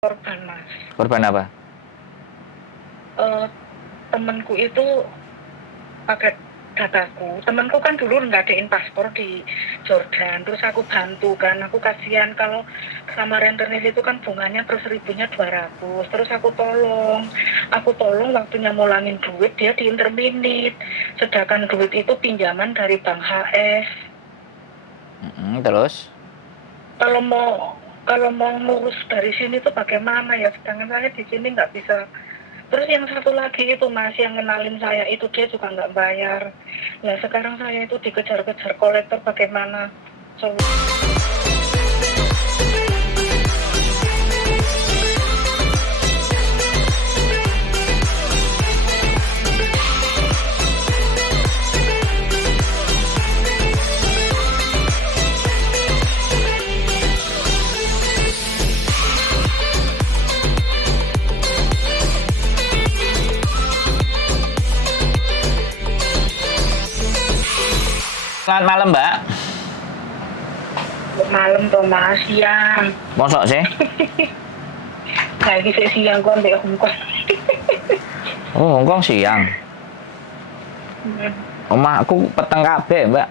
korban, Mas. Korban apa? Temenku itu pakai dataku. Temenku kan dulu ngadain paspor di Jordan, terus aku bantu kan. Aku kasihan kalau sama rentenir itu kan bunganya per 1.000-nya 200. Terus aku tolong waktunya mulangin duit, dia diinterminit. Sedangkan duit itu pinjaman dari Bank HS. Terus? Kalau mau ngurus dari sini tuh bagaimana ya, sedangkan saya di sini nggak bisa. Terus yang satu lagi itu Mas, yang kenalin saya itu dia juga nggak bayar. Ya sekarang saya itu dikejar-kejar kolektor, bagaimana? Selamat malam, Mbak. Malam toh Mas, siang. Mosok sih? Nah ini saya siang kok ambek Hongkong. Oh, Hongkong siang. Omah aku peteng kabeh, Mbak.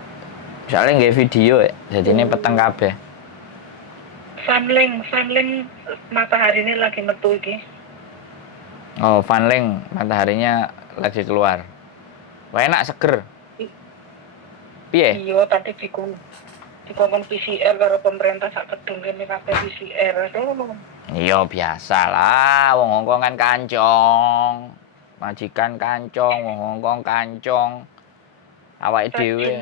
Soalnya nggak video ya, jadi ini peteng kabeh. Fanling matahari ini lagi metu iki. Oh, Fanling mataharinya lagi keluar. Wah, enak seger. Piye? Iya, tadi dikongkon PCR karo pemerintah sak gedung kene kabeh PCR. Aduh. Iya biasa lah, wong Hongkong kan kancong. Majikan kancong, wong Hongkong kancong. Awake dhewe.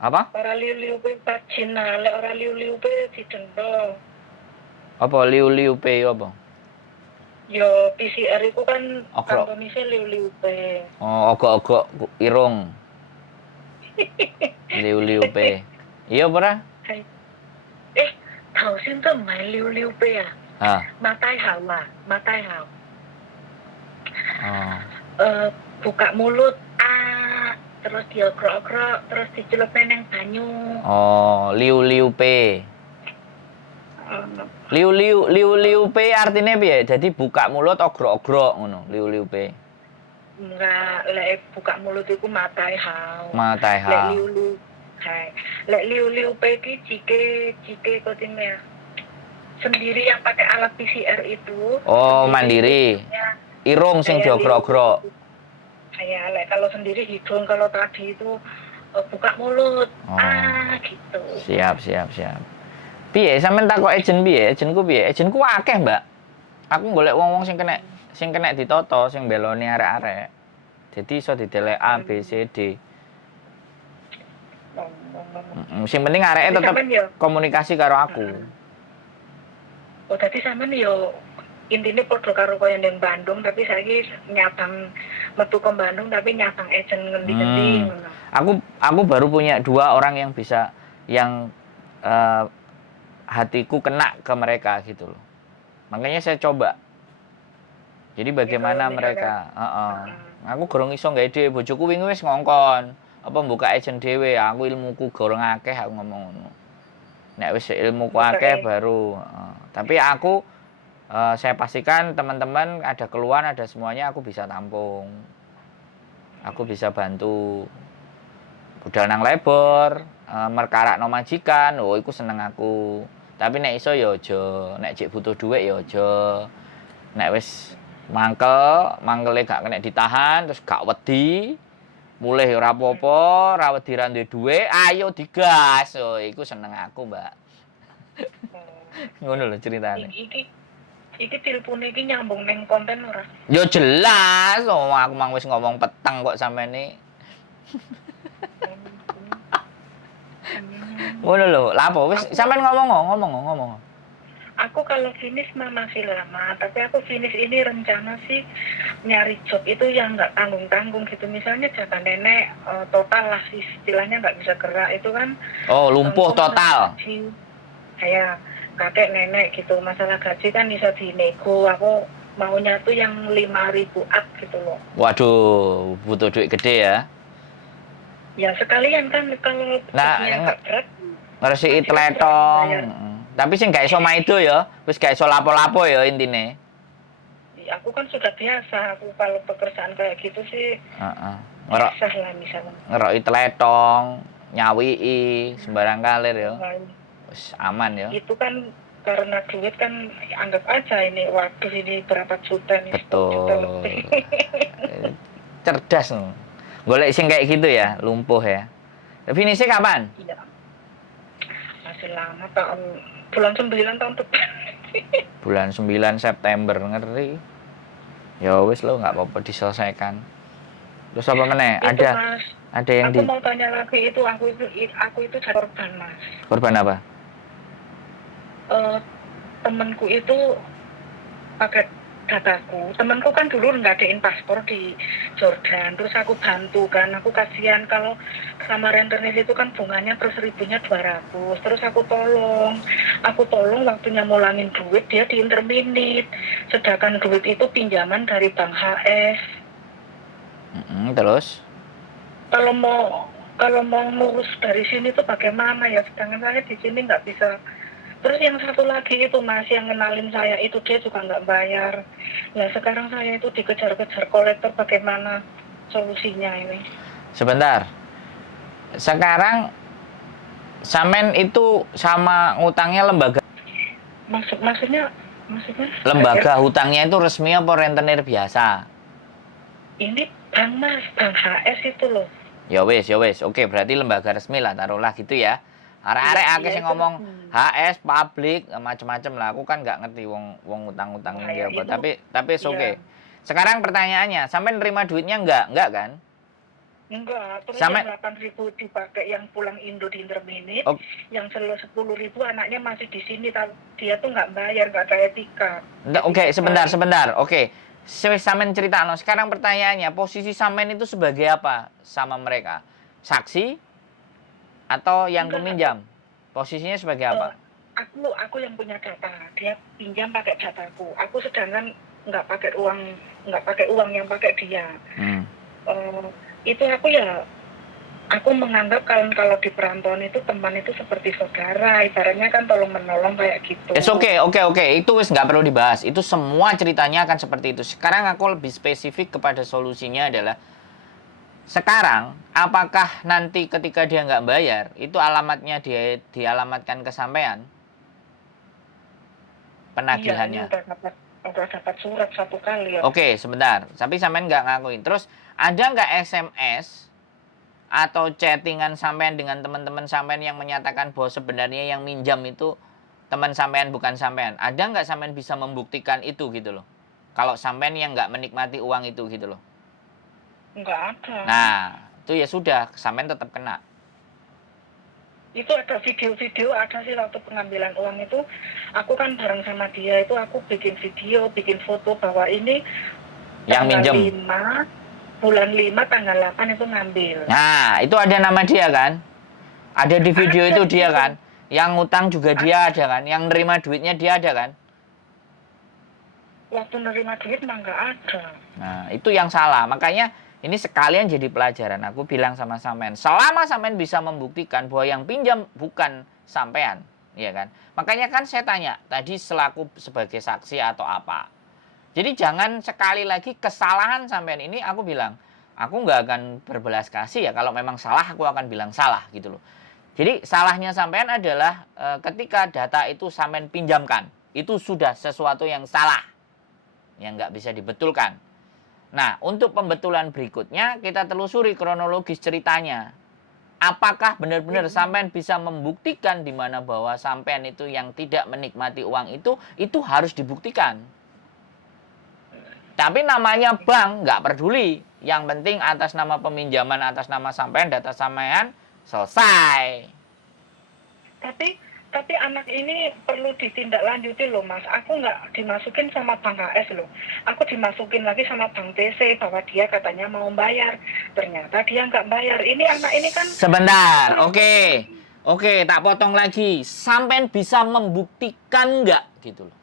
Apa? Ora liu-liu pe Cina, lek ora liu-liu pe didenda. Apa liu-liu pe apa? Yo PCR itu kan Ogro. kantonise liu-liu pe. Oh, ogok-ogok irung. Liu-liu pe. Iya ora? Tahu sinten main liu-liu pe ya? Ah. Matai hao. Oh. Buka mulut, terus diogrok-ogrok, terus dicelup neng banyu. Oh, liu-liu pe. Liu-liu pe artinya piye? Jadi buka mulut ogrok-ogrok ngono, liu-liu pe. Enggak, lek buka mulut itu matai hao. Matai hao. Lek liu-liu pe iki jike kotinnya sendiri yang pakai alat PCR itu. Oh, mandiri. Irung sing diogrok-ogrok. Kayak lek kalau sendiri hidung, kalau tadi itu buka mulut. Gitu. Siap. Piye sampean takok ejen piye? Ejenku piye? Ejenku akeh, Mbak. Aku golek wong-wong sing kena ditoto, sing beloni arek-arek. Jadi iso didelek A, B, C, D. Sing penting areke tetep komunikasi karo aku. Oh, dadi sampean yo intine padha karo koyo ning Bandung, tapi saiki nyabang metu ke Bandung tapi nyabang ejen ngendi-ngendi ngono. Aku baru punya 2 orang yang bisa hatiku kena ke mereka gitu loh. Makanya saya coba. Jadi bagaimana mereka? Aku gorong iso gawe dhewe, bojoku wingi wis ngongkon. Apa buka agent dhewe, aku ilmuku gorong akeh aku ngomong ngono. Nek wis ilmuku akeh baru. Tapi aku saya pastikan teman-teman ada keluhan, ada semuanya aku bisa tampung. Aku bisa bantu. Budal nang lebor, merkarakno majikan, oh iku seneng aku. Tapi nek iso ya aja, nek jek butuh dhuwit ya aja. Nek wis mangkele gak kena ditahan terus gak wedi, mulih ora apa-apa, ora wedi ra duwe dhuwit, ayo digas. Oh iku seneng aku, Mbak. Ngono lho ceritane. Iki telepone iki nyambung ning konten ora? Ya jelas, aku mang wis ngomong peteng kok sampeyan. Ngono lho, lha apa wis sampean ngomong. Aku kalau finish masih lama, tapi aku finish ini rencana sih nyari job itu yang nggak tanggung-tanggung gitu. Misalnya jaga nenek total lah istilahnya nggak bisa gerak itu kan. Oh, lumpuh total. Kayak kakek nenek gitu, masalah gaji kan bisa dinego. Aku maunya tuh yang 5.000 up gitu loh. Waduh, butuh duit gede ya. Ya sekalian kan kalau nah, ngeresiki tletong. Tapi sing gak iso maido ya, wis gak iso lapo-lapo ya intine. Aku kan sudah biasa, aku kalau pekerjaan kayak gitu sih Heeh. biasa lah misalnya. Ngeroki tletong, nyawii sembarang kalir ya. Nah, Wis aman ya. itu kan karena duit kan anggap aja ini, waduh ini berapa juta nih, 10 juta Betul. lebih. Cerdas no. Golek sing kayak gitu ya, lumpuh ya. Finishnya kapan? Iya, masih lama, bulan 9 tahun depan. Bulan 9 September, ngeri. Ya wis lo nggak apa-apa diselesaikan. Terus apa meneh? Itu Mas, Ada yang aku mau tanya lagi, itu aku itu jadi korban Mas. korban apa? Temenku itu pakai dataku. Temenku kan dulu ngadain paspor di Jordan, terus aku bantu kan, aku kasihan kalau sama rentenir itu kan bunganya terus ribunya 200, terus aku tolong waktunya mulangin duit, dia diinterminit, sedangkan duit itu pinjaman dari Bank HS. Terus? Kalau mau ngurus dari sini tuh bagaimana ya, sedangkan saya di sini nggak bisa. Terus yang satu lagi itu Mas, yang kenalin saya itu dia juga nggak bayar. Nah sekarang saya itu dikejar-kejar kolektor, bagaimana solusinya ini? Sebentar. Sekarang Samen itu sama ngutangnya lembaga. Maksudnya Lembaga hutangnya itu resmi apa rentenir biasa? ini bank Mas, Bank HS itu loh. Ya wis. Oke, berarti lembaga resmi lah, taruhlah gitu ya. Arek-arek Iya, akeh sing itu ngomong resmi. HS, publik, macem-macem lah. Aku kan nggak ngerti wong utang-utang Nah, ini ya apa. itu, Tapi iya. oke. Sekarang pertanyaannya, sampai nerima duitnya enggak kan? Enggak, terus Sampai- yang 8.000 dipakai yang pulang Indo di interminit, Oh. yang 10.000 anaknya masih di sini, dia tuh nggak bayar, nggak ada etika. Oke, sebentar. Oke. Samen cerita no. Sekarang pertanyaannya, posisi Samen itu sebagai apa sama mereka? Saksi atau yang Enggak, peminjam? Posisinya sebagai apa? Aku yang punya data, dia pinjam pakai dataku. Aku sedangkan nggak pakai uang yang pakai dia. Itu aku menganggap kalau di perantauan itu teman itu seperti saudara, ibaratnya kan tolong menolong kayak gitu. Oke. Itu wis nggak perlu dibahas. Itu semua ceritanya akan seperti itu. Sekarang aku lebih spesifik kepada solusinya adalah, sekarang apakah nanti ketika dia nggak bayar, itu alamatnya dia dialamatkan ke sampean? Penagihannya. Iya, udah dapat surat 1 kali ya. Oke, sebentar. Tapi sampean nggak ngakuin. Terus ada nggak SMS atau chattingan sampean dengan teman-teman sampean yang menyatakan bahwa sebenarnya yang minjam itu teman sampean bukan sampean? Ada nggak sampean bisa membuktikan itu gitu loh? Kalau sampean yang nggak menikmati uang itu gitu loh? Nggak ada. Nah, itu ya sudah, sampean tetap kena. Itu ada video-video, ada sih waktu pengambilan uang itu, aku kan bareng sama dia itu, aku bikin video, bikin foto bahwa ini Yang minjem. Bulan 5 tanggal 8 itu ngambil. Nah, itu ada nama dia kan? Ada di video itu dia kan? Yang ngutang juga dia ada kan? Yang nerima duitnya dia ada kan? Waktu nerima duit mah nggak ada. Nah, itu yang salah. Makanya ini sekalian jadi pelajaran. Aku bilang sama sampean, selama sampean bisa membuktikan bahwa yang pinjam bukan sampean, ya kan? Makanya kan saya tanya tadi selaku sebagai saksi atau apa. Jadi jangan sekali lagi kesalahan sampean ini aku bilang, aku nggak akan berbelas kasih ya, kalau memang salah aku akan bilang salah gitu loh. Jadi salahnya sampean adalah ketika data itu sampean pinjamkan, itu sudah sesuatu yang salah, yang nggak bisa dibetulkan. Nah, untuk pembetulan berikutnya kita telusuri kronologis ceritanya. Apakah benar-benar sampean bisa membuktikan di mana bahwa sampean itu yang tidak menikmati uang itu harus dibuktikan. Tapi namanya bank nggak peduli. Yang penting atas nama peminjaman, atas nama sampean, data sampean selesai. Tapi anak ini perlu ditindaklanjuti loh Mas. Aku nggak dimasukin sama Bank HS loh. Aku dimasukin lagi sama Bank TC bahwa dia katanya mau bayar. Ternyata dia nggak bayar. Ini anak ini kan... Sebentar, oke, tak potong lagi. Sampean bisa membuktikan nggak gitu loh,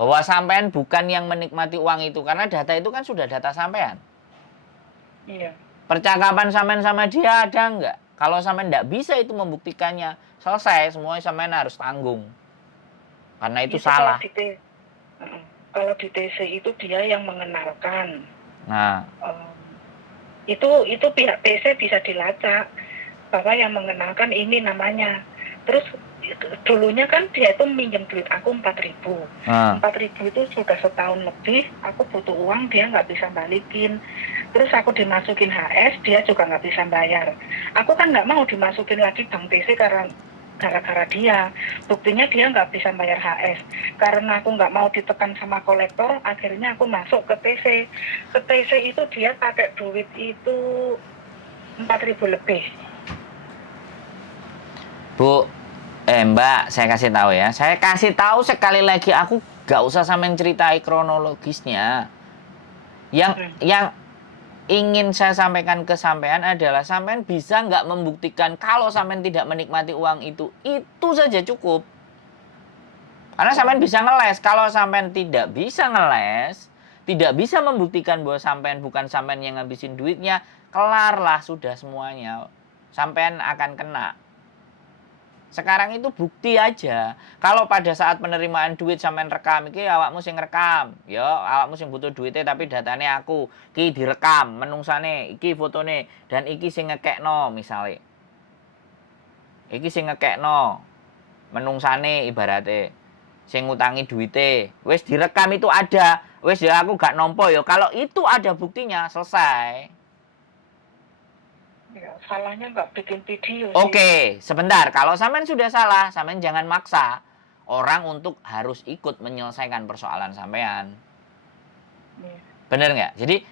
bahwa sampean bukan yang menikmati uang itu, karena data itu kan sudah data sampean. Iya. Percakapan sampean sama dia ada nggak? Kalau sampean nggak bisa itu membuktikannya, selesai semuanya sampean harus tanggung. Karena itu salah. Kalau di TC itu dia yang mengenalkan. Nah, itu pihak TC bisa dilacak bahwa yang mengenalkan ini namanya. Terus dulunya kan dia itu minjem duit aku 4.000. 4.000 itu sudah setahun lebih, aku butuh uang, dia nggak bisa balikin. Terus aku dimasukin HS, dia juga nggak bisa bayar. Aku kan nggak mau dimasukin lagi Bank TC karena gara-gara dia. Buktinya dia nggak bisa bayar HS. Karena aku nggak mau ditekan sama kolektor, akhirnya aku masuk ke TC. Ke TC itu dia pakai duit itu 4.000 lebih. Bu, Mbak, saya kasih tahu ya. Saya kasih tahu sekali lagi, aku gak usah sampean ceritai kronologisnya. Yang ingin saya sampaikan ke sampean adalah sampean bisa nggak membuktikan kalau sampean tidak menikmati uang itu saja cukup. Karena sampean bisa ngeles. Kalau sampean tidak bisa ngeles, tidak bisa membuktikan bahwa sampean bukan sampean yang ngabisin duitnya, kelarlah sudah semuanya. Sampean akan kena. Sekarang itu bukti aja. Kalau pada saat penerimaan duit sampean rekam, iki awakmu sing rekam. Ya, awakmu sing butuh duitnya tapi datanya aku. Iki direkam, menungsane, iki fotone, dan iki sing ngekekno misale. Iki sing ngekekno. Menungsane ibarate. Sing ngutangi duite. Wis direkam itu ada. Wis ya aku gak nompo ya. Kalau itu ada buktinya, selesai. Ya, salahnya nggak bikin video sih. Oke, sebentar. Kalau sampean sudah salah, sampean jangan maksa orang untuk harus ikut menyelesaikan persoalan sampean. Bener nggak? Jadi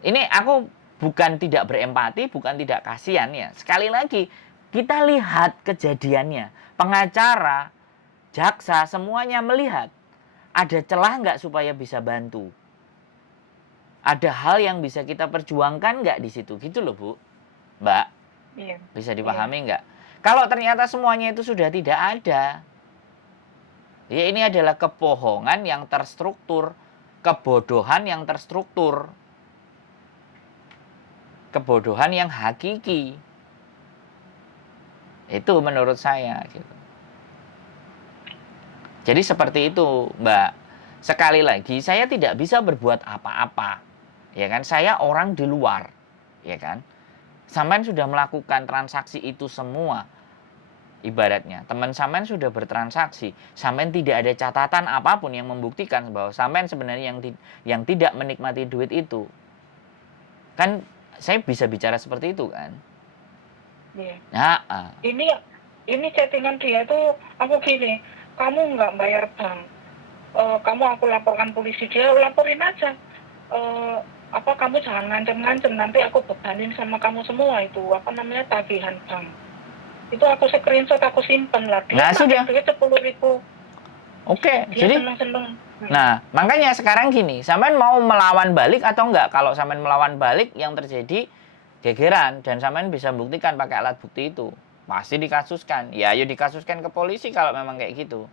ini aku bukan tidak berempati, bukan tidak kasihan ya. Sekali lagi, kita lihat kejadiannya. Pengacara, jaksa, semuanya melihat. Ada celah nggak supaya bisa bantu? Ada hal yang bisa kita perjuangkan nggak di situ? Gitu loh, Bu. Mbak, iya. Bisa dipahami nggak? Kalau ternyata semuanya itu sudah tidak ada, ya ini adalah kebohongan yang terstruktur, kebodohan yang terstruktur, kebodohan yang hakiki. Itu menurut saya. Gitu. Jadi seperti itu, Mbak. Sekali lagi, saya tidak bisa berbuat apa-apa, ya kan? Saya orang di luar, ya kan? Sampean sudah melakukan transaksi itu semua. Ibaratnya, teman sampean sudah bertransaksi. Sampean tidak ada catatan apapun yang membuktikan bahwa sampean sebenarnya yang tidak menikmati duit itu. Kan saya bisa bicara seperti itu kan? Iya. Nah, ini chattingan dia tuh aku gini, kamu nggak bayar bank, aku laporkan polisi. Dia laporin aja. Kamu jangan ngancem-ngancem, nanti aku bebanin sama kamu semua itu tagihan bank. Itu aku screenshot, aku simpen lah. Dia sudah duit 10.000. Oke, jadi seneng-seneng. Nah, makanya sekarang gini, sampean mau melawan balik atau enggak? Kalau sampean melawan balik, yang terjadi gegeran dan sampean bisa buktikan pakai alat bukti itu, pasti dikasuskan. Ya, ayo dikasuskan ke polisi kalau memang kayak gitu.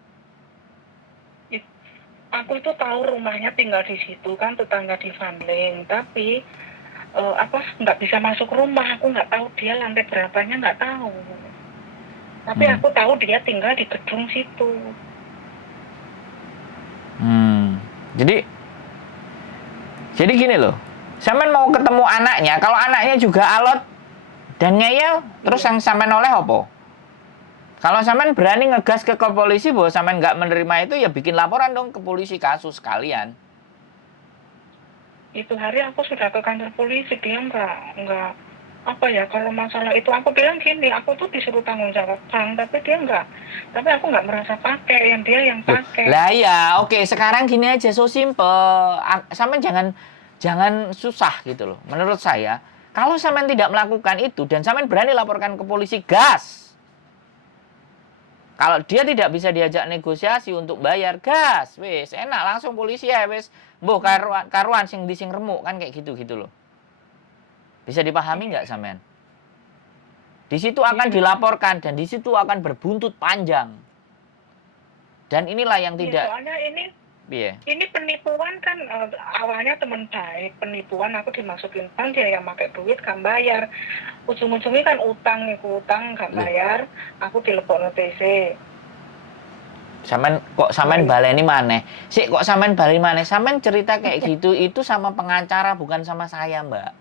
Aku itu tahu rumahnya tinggal di situ kan, tetangga di Fanling, tapi nggak bisa masuk rumah. Aku nggak tahu dia lantai berapanya, nggak tahu. Tapi aku tahu dia tinggal di gedung situ. Jadi gini loh, sampean mau ketemu anaknya, kalau anaknya juga alot dan ngeyel, terus yang sampean oleh apa? Kalau sampean berani ngegas ke polisi bahwa sampean nggak menerima itu, ya bikin laporan dong ke polisi, kasus kalian. Itu hari aku sudah ke kantor polisi, dia nggak kalau masalah itu aku bilang gini, aku tuh disuruh tanggung jawab bank, tapi dia nggak, tapi aku nggak merasa pakai, yang dia yang pakai. Lah ya, oke, sekarang gini aja, so simple. Sampean jangan susah gitu loh. Menurut saya, kalau sampean tidak melakukan itu dan sampean berani laporkan ke polisi, gas. Kalau dia tidak bisa diajak negosiasi untuk bayar, gas, wis enak langsung polisi ya, wis mbuh karuan sing remuk kan kayak gitu loh. Bisa dipahami nggak sampean? Di situ akan dilaporkan dan di situ akan berbuntut panjang. Dan inilah yang tidak. Soalnya Piye? Ini penipuan kan awalnya teman baik, penipuan aku dimasukin bank, dia yang pakai duit gak bayar. Ujung-ujungnya kan utang gak Loh, bayar, aku dilepokno TC. sampean baleni maneh. Sik kok sampean baleni maneh? Sampean cerita kayak gitu itu sama pengacara bukan sama saya, Mbak.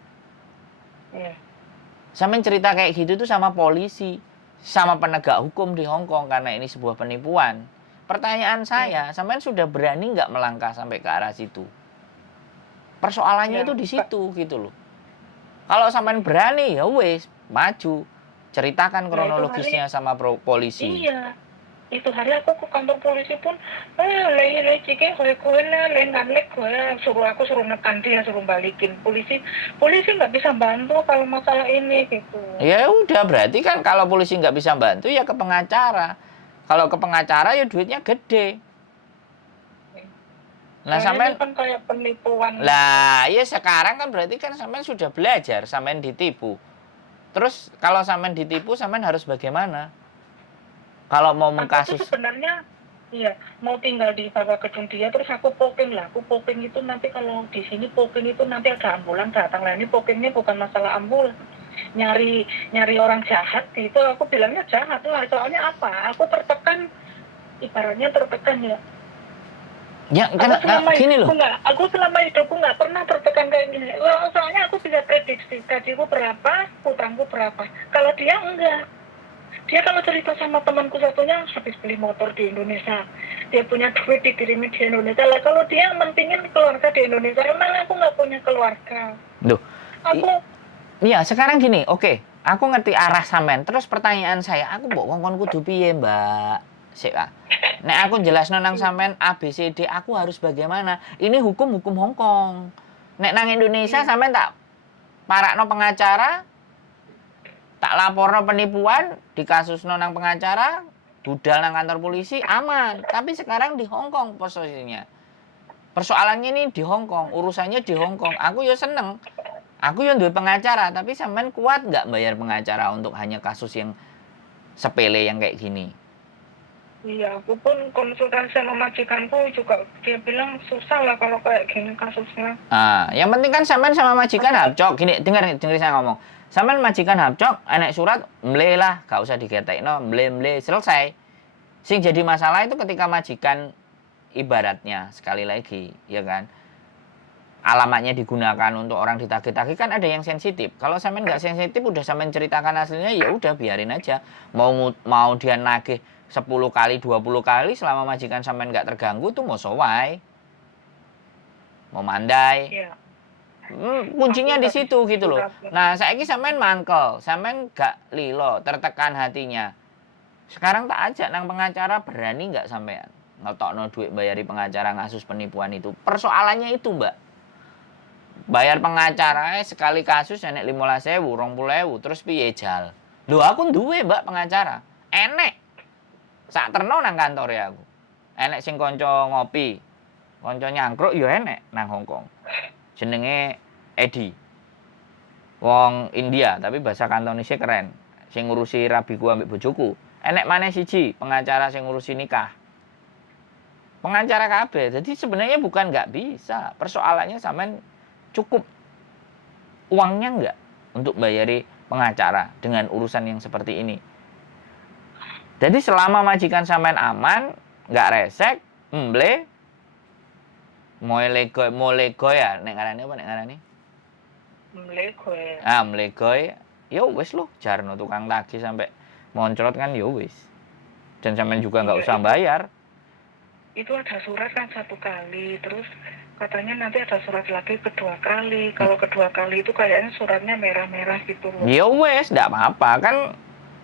Iya. Sampean cerita kayak gitu tuh sama polisi, sama penegak hukum di Hong Kong karena ini sebuah penipuan. Pertanyaan saya, sampean sudah berani nggak melangkah sampai ke arah situ? Persoalannya Ya, itu di situ gitu loh. Kalau sampean berani ya wes maju, ceritakan nah itu kronologisnya sama polisi. iya, itu hari aku ke kantor polisi pun, cike gue lah, suruh nekan dia, suruh balikin polisi nggak bisa bantu kalau masalah ini gitu. Ya udah berarti kan kalau polisi nggak bisa bantu ya ke pengacara. Kalau ke pengacara ya duitnya gede. Nah, sampean kan kayak penipuan. lah ya sekarang kan berarti kan sampean sudah belajar, sampean ditipu. Terus kalau sampean ditipu, sampean harus bagaimana? Kalau mau mengkasus sebenarnya iya, mau tinggal di bawah gedung dia, terus aku poking itu nanti kalau di sini poking itu nanti ada ambulan datang lah. Ini pokingnya bukan masalah ambulan, nyari orang jahat gitu. Aku bilangnya jahat lah, soalnya apa? Aku tertekan, ibaratnya tertekan ya. ya kan gini loh. Aku selama hidupku nggak pernah tertekan kayak gini. Soalnya aku bisa prediksi gajiku berapa, hutangku berapa. Kalau dia enggak. Dia kalau cerita sama temanku satunya habis beli motor di Indonesia, dia punya duit dikirimin di Indonesia lah. Kalau dia mentingin keluarga di Indonesia, emang aku nggak punya keluarga. Duh. Aku iya sekarang gini, oke, aku ngerti arah sampean. Terus pertanyaan saya, aku mbok ngongkon kudu piye, Mbak? Sik ah. Nek aku jelasno nang sampean ABCD, aku harus bagaimana? Ini hukum Hong Kong. Nek nang Indonesia sampean tak parakno pengacara, tak laporno penipuan, dikasusno nang pengacara, budal nang kantor polisi, aman. Tapi sekarang di Hong Kong posisinya. Persoalannya ini di Hong Kong, urusannya di Hong Kong. Aku ya seneng. Aku yang duwe pengacara, tapi sampean kuat nggak bayar pengacara untuk hanya kasus yang sepele yang kayak gini? Iya, aku pun konsultasi sama majikanku juga, dia bilang susah lah kalau kayak gini kasusnya. Yang penting kan sampean sama majikan hapcok. Gini, dengar saya ngomong. Sampean majikan hapcok, enek surat, mle lah, gak usah digetekno, mle selesai. Sing jadi masalah itu ketika majikan ibaratnya sekali lagi, ya kan? Alamatnya digunakan untuk orang ditagih-tagih kan ada yang sensitif. Kalau sampean nggak sensitif, udah sampean ceritakan aslinya, ya udah biarin aja. Mau dia nagih 10 kali, 20 kali selama majikan sampean nggak terganggu tuh mau sowai. Mau mandai. Iya. Kuncinya di situ gitu loh. Nah, saiki sampean mangkel, sampean gak lilo, tertekan hatinya. Sekarang tak ajak nang pengacara, berani nggak sampean ngetokno duit bayari pengacara ngasus penipuan itu. Persoalannya itu, Mbak. Bayar pengacara sekali kasus enek 15.000, 20.000, terus piye jal. Lho aku duwe, Mbak, pengacara. Enek. Sak terno nang kantor ya aku. Enek sing kanca ngopi. Kanca nyangkruk ya enek nang Hong Kong. Jenenge Edi. Wong India tapi bahasa Kantonisnya keren. Sing ngurusi rabiku ambek bojoku. Enek maneh siji pengacara sing ngurusi nikah. Pengacara kabeh. Jadi sebenarnya bukan nggak bisa. Persoalannya sampean cukup uangnya nggak untuk bayari pengacara dengan urusan yang seperti ini. Jadi selama majikan sampean aman, nggak resek, mble, molegoy ya, nek ngarani apa nek ngarani? Mlegoy. Mlegoy, ya wis loh, jarno tukang tagih sampai moncrot kan ya wis. Dan sampean juga nggak usah bayar. Itu ada surat kan 1 kali, terus katanya nanti ada surat lagi kedua kali. Kalau kedua kali itu kayaknya suratnya merah-merah gitu loh. Ya wes, enggak apa-apa kan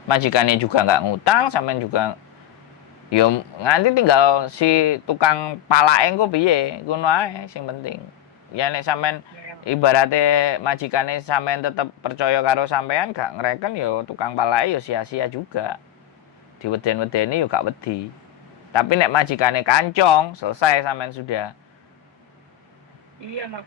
majikannya juga nggak ngutang, sampean juga yo nganti tinggal si tukang palaeng kok piye, ngono ae sing penting. Ya nek sampean ibaratnya majikannya sampean tetep percaya karo sampean gak ngereken yo tukang palae yo sia-sia juga. Diweden-wedeni yo gak wedi. Tapi nek majikannya kancong, selesai sampean sudah. Iya, mak.